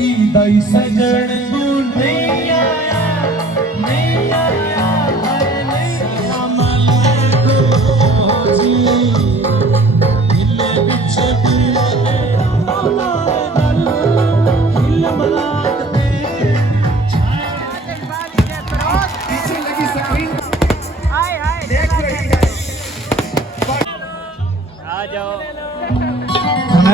ईदाई सजन तू नहीं आया, नहीं आया, नहीं अमल को जी दिल बिच दिले हिल मलाते पीछे लगी स्क्रीन हाय हाय देख आ जाओ।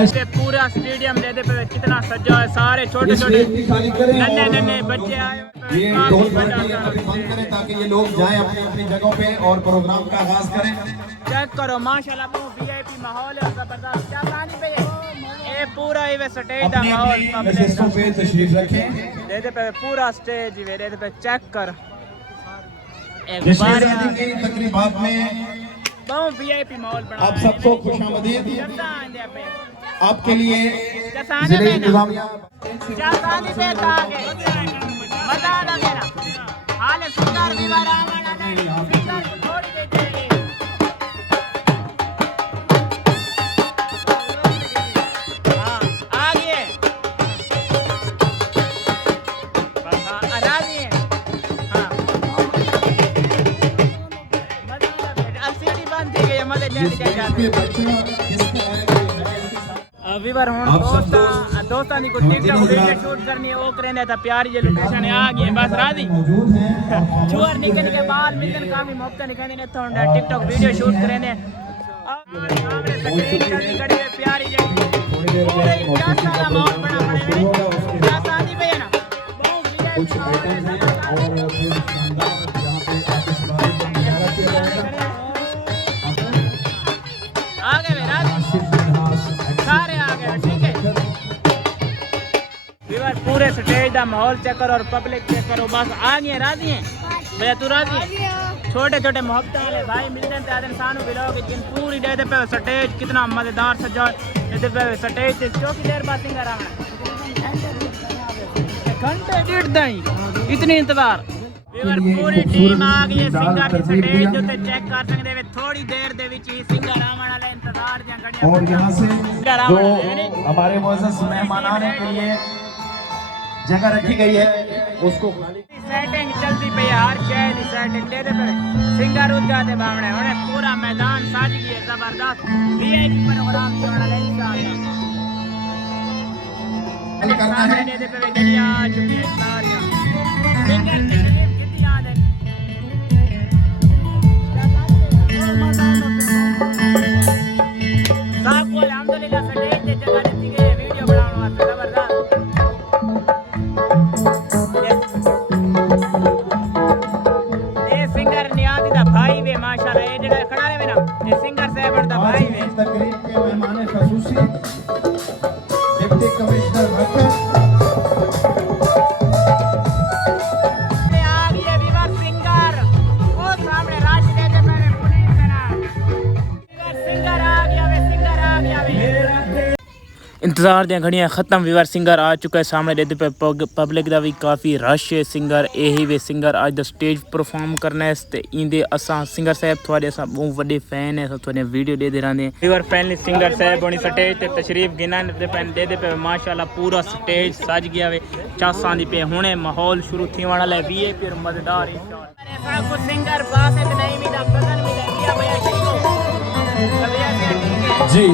ये पूरा स्टेडियम देखते पे कितना सजा है, सारे छोटे छोटे नन्हे नन्हे बच्चे आए हुए ये हैं। ढोल काफी मजा बंद आता है। करें ताकि ये लोग जाएं अपनी अपनी जगहों पे और प्रोग्राम का आगाज करें। चेक करो माशाल्लाह वीआईपी माहौल है जबरदस्त। क्या कहानी पे ये पूरा ये स्टेज का अपनी माहौल अपनी नशिस्तों पे तशरीफ रखें। देखते पे पूरा स्टेज ही देखते पे चेक कर एक जश्न बार शादी की तकरीबात में बहुत वीआईपी माहौल बना आप सबको खुशामदीद। आपके लिए जसाने जिले में ना इंतजामिया क्या कहानी पे था आगे बता ना मेरा हाल सुंदर विवाह रावण ने सुंदर को छोड़ दे जाएगी। हाँ आगे बस हाँ आरामी है। हाँ अब सीढ़ी बंद थी गई मदद जाने जाते विवर हूँ दोस्तां दी को टिकटॉक वीडियो शूट करनी है वो करने था प्यारी जे लोकेशन है आ गई बस राजी चुअर निकल के बाल मिलन काफी मौका निकलने ने तो टिकटॉक वीडियो शूट करने सामने स्क्रीन चलती खड़ी है प्यारी जे पूरे क्या सारा माहौल बना पड़े हैं। क्या शादी पे है ना बहुत कुछ आइटम हैं और फिर शानदार जहाँ पे आतिशबाजी का नजारा किया जाएगा। आगे में राजी सारे आ गए ठीक है। विवर पूरे स्टेज का माहौल चेक करो और पब्लिक चेक करो बस आ गए राजी हैं भैया तू राजी है। छोटे छोटे मोहब्बत वाले भाई मिलते हैं आधे सानू बिलोगे जिन पूरी देते पे स्टेज कितना मजेदार सजा देते पे स्टेज से चौकी देर बाद सिंगर आना घंटे डेढ़ दाई इतनी इंतजार। विवर पूरी टीम आ गई है सिंगर की स्टेज जो ते चेक कर सकते हैं थोड़ी देर दे विच ही सिंगर आवन वाला इंतजार दियां घड़ियां और यहाँ से जो हमारे मुअज़्ज़ज़ मेहमान आने के लिए जगह रखी गई है उसको सेटिंग चलती पे हर शहर की सेटिंग दे दे पे सिंगर उठ जाते बावड़े होने पूरा मैदान साज गई है जबरदस्त वीआईपी प्रोग्राम की वाला इंशाल्लाह करना है। दे दे पे गलियां आ चुकी है सारियां सिंगर की क्लिप कितनी याद है साहब को अल्हम्दुलिल्लाह स्टेज पे जगह दी गई है वीडियो बनाने वास्ते जबरदस्त। भाई वे माशाल्लाह ये जेड़ा खड़ा है ना ये सिंगर साहब दा भाई वे तकरीब के मेहमान खसूसी डिप्टी कमिश्नर भट्ट आ गई है विवर सिंगर वो सामने राज देते पे पुनीत करा विवर सिंगर आ गया वे इंतजार दियां घड़ियां खत्म विवर सिंगर आ चुका है सामने देते पे पब्लिक दा भी काफ़ी रश है सिंगर यही वे सिंगर आज द स्टेज परफॉर्म करना है ते इंदे असा सिंगर साहब थोड़े असा बहुत बड़े फैन है थोड़े वीडियो दे दे रहंदे विवर फैन सिंगर साहब होनी स्टेज ते तशरीफ गिनन दे पे माशाल्लाह पूरा स्टेज सज गया वे चासां दी पे हुणे माहौल शुरू थी वाला है वीआईपी और मजेदार इंशाल्लाह सारा कुछ सिंगर बात है नहीं मिला बदन मिला भैया जी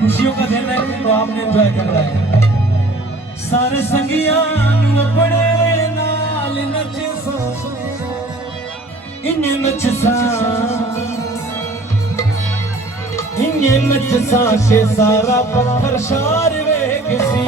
खुशियों का दिन है तो आपने एंजॉय करना है। सारे संगियां अपने नाल नचे सो इन्हें नचसा के सारा पत्थर शार वे किसी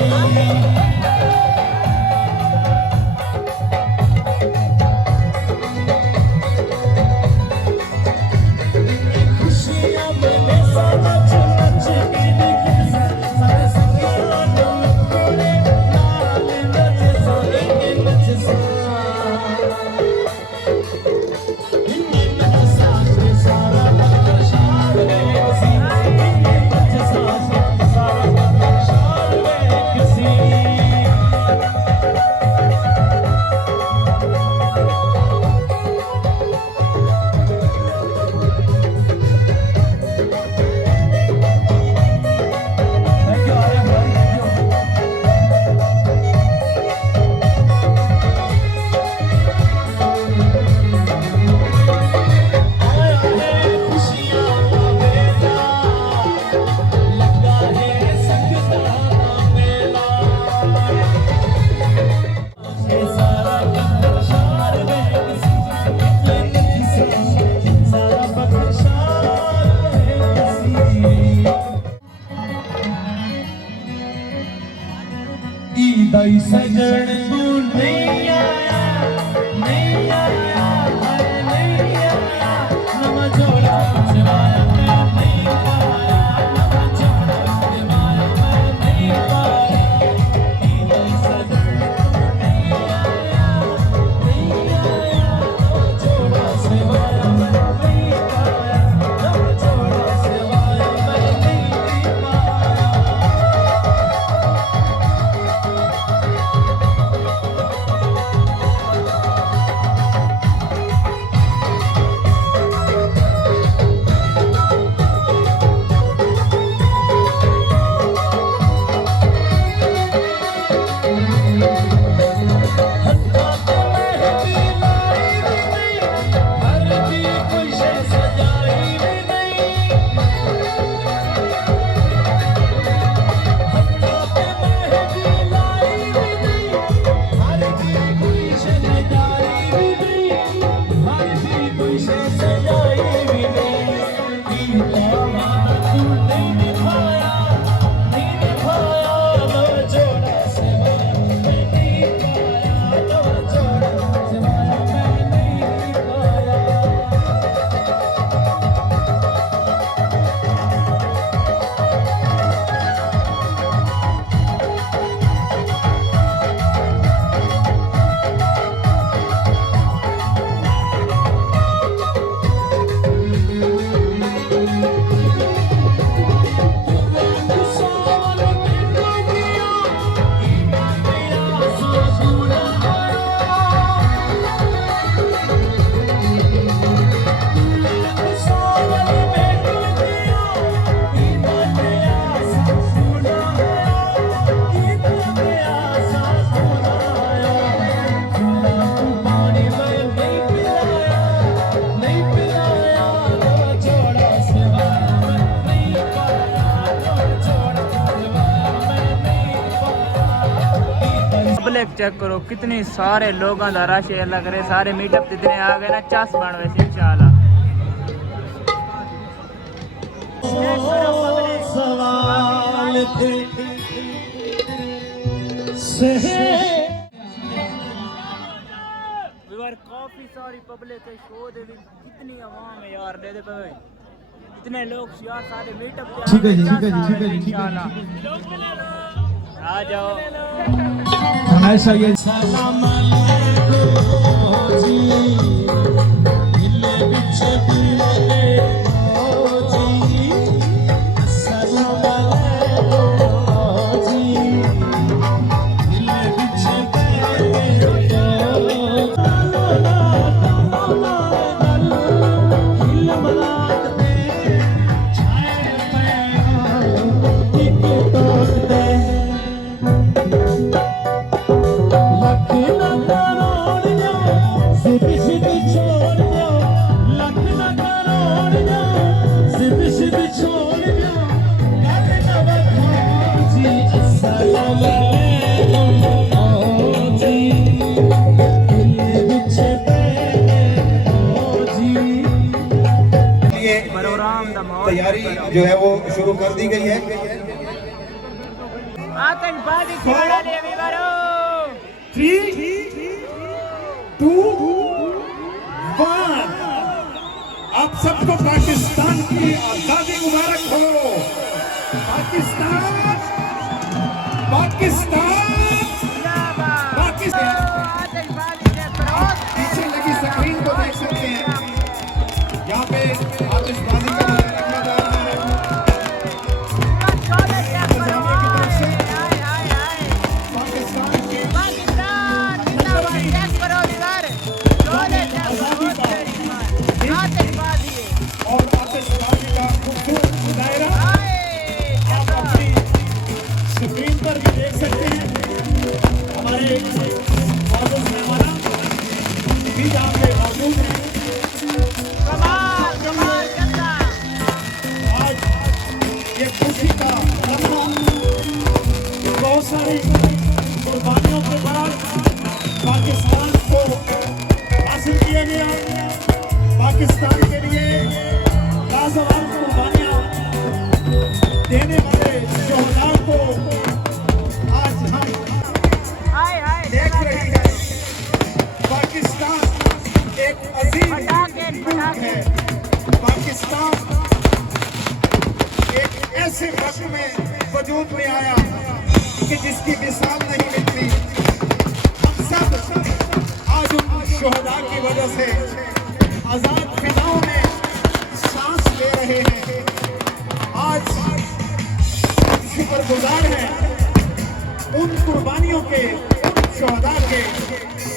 दई सजन तू नहीं आया नहीं आया नहीं आया नम झोला चुराया मैं नहीं पाया नम झोला चुराया मैं नहीं पाया दई सजन तू नहीं आया नहीं आया नम झोला चुराया मैं नहीं पाया नम झोला चुराया मैं नहीं पाया पब्लिक चेक करो कितनी सारे लोगों का रश है। अल्लाह करे सारे मीटअप इतने आ गए ना, चस बन वैसे इंशाल्लाह। सवाल थे काफी सारी पब्लिक है, शो दे भी कितनी आवाम है यार, दे दे भाई इतने लोग यार सारे मीटअप पे। ठीक है जी, ठीक है जी, ठीक है जी, इंशाल्लाह आ जाओ। ऐसा ये सलाम अलैकुम जी दिले बिच दिले ओ जी सलाम अलैकुम जी दिले बिच दिले हिल मलाक दे छाए पे एक टोक दे तैयारी जो है वो शुरू कर दी गई है। आतंकवादी छोड़ा ले अभी बारो 3, 2, 1 आप सबको पाकिस्तान की आजादी मुबारक हो। पाकिस्तान पाकिस्तान पाकिस्तान। आतंकवादी के विरोध पीछे लगी स्क्रीन को देख सकते हैं, यहाँ पे आतिशबाजी का नजारा रखा जा रहा है। इंतजामिया की तरफ से पाकिस्तान के और आतिशबाजी का खूबसूरत मुजाहिरा आप अपनी स्क्रीन पर भी देख सकते हैं। हमारे मौजूद मेहमान भी यहाँ पे मौजूद हैं। आज ये खुशी का लम्हा बहुत सारी कुर्बानियों के बाद पाकिस्तान को हासिल किया गया। पाकिस्तान के लिए लाजवाब कुर्बानियां देने वाले शोहदा को आज हम देख रहे हैं। पाकिस्तान एक अजीम मुल्क है। पाकिस्तान एक ऐसे वक्त में वजूद में आया कि जिसकी मिसाल नहीं मिलती। हम सब आज उन शोहदा की वजह से आजाद फिजाओं में सांस ले रहे हैं। आज शुक्रगुजार हैं उन कुर्बानियों के, उन शोहदा के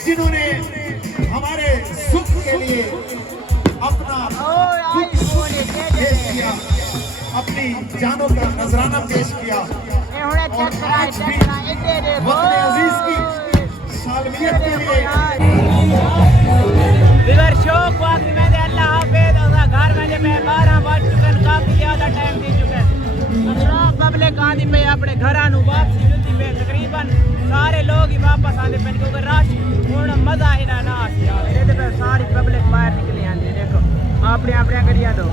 जिन्होंने हमारे सुख के लिए अपना पेश किया, अपनी जानों का नजराना पेश किया। और आज भी वतन अजीज की सालमियत के लिए विवर शौक वाकई में अल्लाह हाफिज। और घर में जब 12 बज चुके, काफी ज्यादा टाइम दे चुके। पब्लिक आंदी पे अपने घरां नूं वापसी जुलदी पे, तकरीबन सारे लोग ही वापस आते पे क्योंकि रश हुण मजा ही ना आ। सारी पब्लिक बाहर निकली आंदी, देखो अपने अपने गड्डियां तो